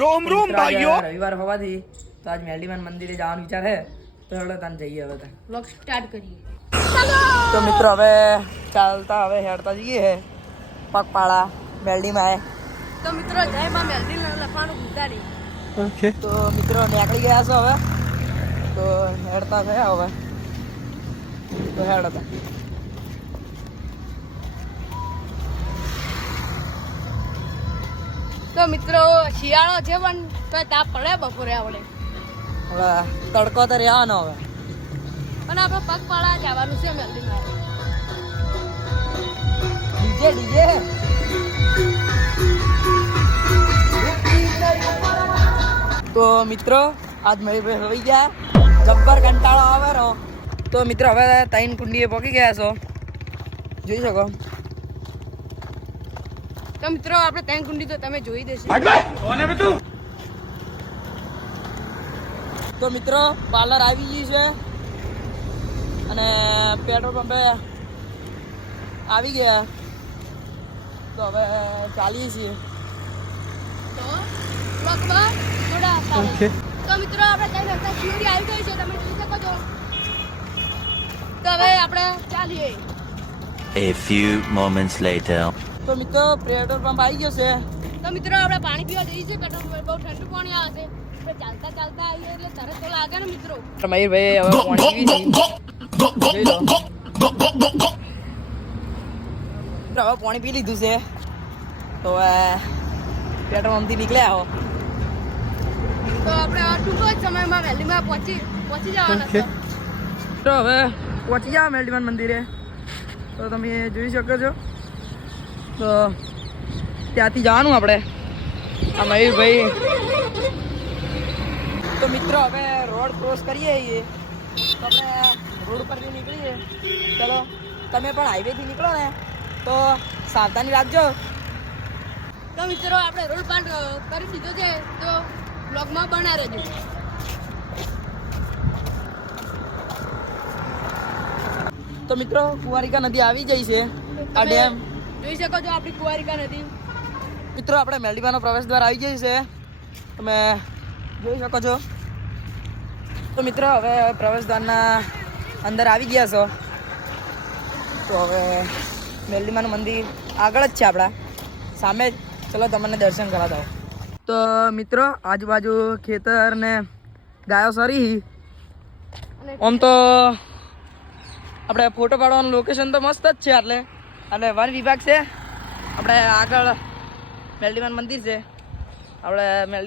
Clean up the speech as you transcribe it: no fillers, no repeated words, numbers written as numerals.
રોમ રોમ ભાઈઓ રવિવાર હોવાથી તો આજ મેલડીમાન મંદિરે જવાનો વિચાર છે તો હેડો તને જઈએ હવે તો વ્લોગ સ્ટાર્ટ કરીએ. તો મિત્રો હવે ચાલતા હવે હેડતા જઈએ હે પગપાળા મેલડીમાં. તો મિત્રો જય માં મેલડી લખવાનું ભૂલતા નહીં. ઓકે તો મિત્રો નીકળી ગયા છો હવે તો હેડતા થયા હવે તો હેડતા. તો મિત્રો શિયાળો છે પણ તો તાપ પડે બપોરે આવડે હવે તડકો તો રહેવાનો હવે. અને આપણે પગપાળા જવાનું છે મેલડીમાં. ડીજે ડીજે તો મિત્રો આજ મેં હોઈ ગયા જબ્બર કંટાળો આવે રો. તો મિત્રો હવે 3 કુંડીએ પહોંચી ગયા છો જોઈ શકો. તો મિત્રો આપણે ત્રણ કુંડી તો તમે જોઈ દેશો. તો મિત્રો પાર્લર આવી ગઈ છે અને પેટ્રોલ પંપે આવી ગયા તો હવે ચાલીએ છીએ. તો વ્લોગમાં થોડા ઓકે તો મિત્રો આપણે ત્યાં રસ્તા શિવરી આવી ગઈ છે તમે જોઈ શકો છો. તો હવે આપણે ચાલીએ. A few moments later. તો મિત્રો પેટ્રોલ પંપ આવી ગયો છે. તો મિત્રો આપણે પાણી પીવા જઈએ છીએ પેટ્રોલ પંપે. બહુ ઠંડુ પાણી આવે છે. આપણે ચાલતા ચાલતા આવીએ એટલે તરત તો લાગે ને મિત્રો. મયુરભાઈ હવે પાણી પીવી જોઈ લો. હવે પાણી પી લીધું છે તો પેટ્રોલ પંપથી નીકળ્યા હો. તો આપણે ટૂંક જ સમયમાં વેલીમાં પહોંચી જવાના ઓકે છે. તો હવે પહોંચી જાઓ મેલડીમાન મંદિરે તો તમે જોઈ શકો છો. તો ત્યાંથી જવાનું આપણે આ મયુરભાઈ. તો મિત્રો હવે રોડ ક્રોસ કરીએ છીએ તો આપણે રોડ ઉપરથી નીકળીએ. ચલો તમે પણ હાઈવેથી નીકળો ને તો સાવધાની રાખજો. તો મિત્રો આપણે રોડ પાર કરી દીધો છે તો બ્લોગમાં બના રહેજો. તો મિત્રો કુંવારિકા નદી આવી જાય છે આ તમે ડેમ. જોઈ શકો છો આપણી કુંવારિકા નદી. મિત્રો આપણે મેલડીમાનો પ્રવેશ દ્વાર આવી જાય છે તમે જોઈ શકો છો. તો મિત્રો હવે પ્રવેશ દ્વારના અંદર આવી ગયા છો તો હવે મેલડીમાનું મંદિર આગળ જ છે આપણા સામે જ. ચલો તમને દર્શન કરા દો. તો મિત્રો આજુબાજુ ખેતર ને ગાયો સરી. આમ તો આપણે ફોટો પાડવાનું લોકેશન તો મસ્ત જ છે. એટલે વન વિભાગ છે આપણે આગળ મેલડીમાન મંદિર છે આપણે મેલડી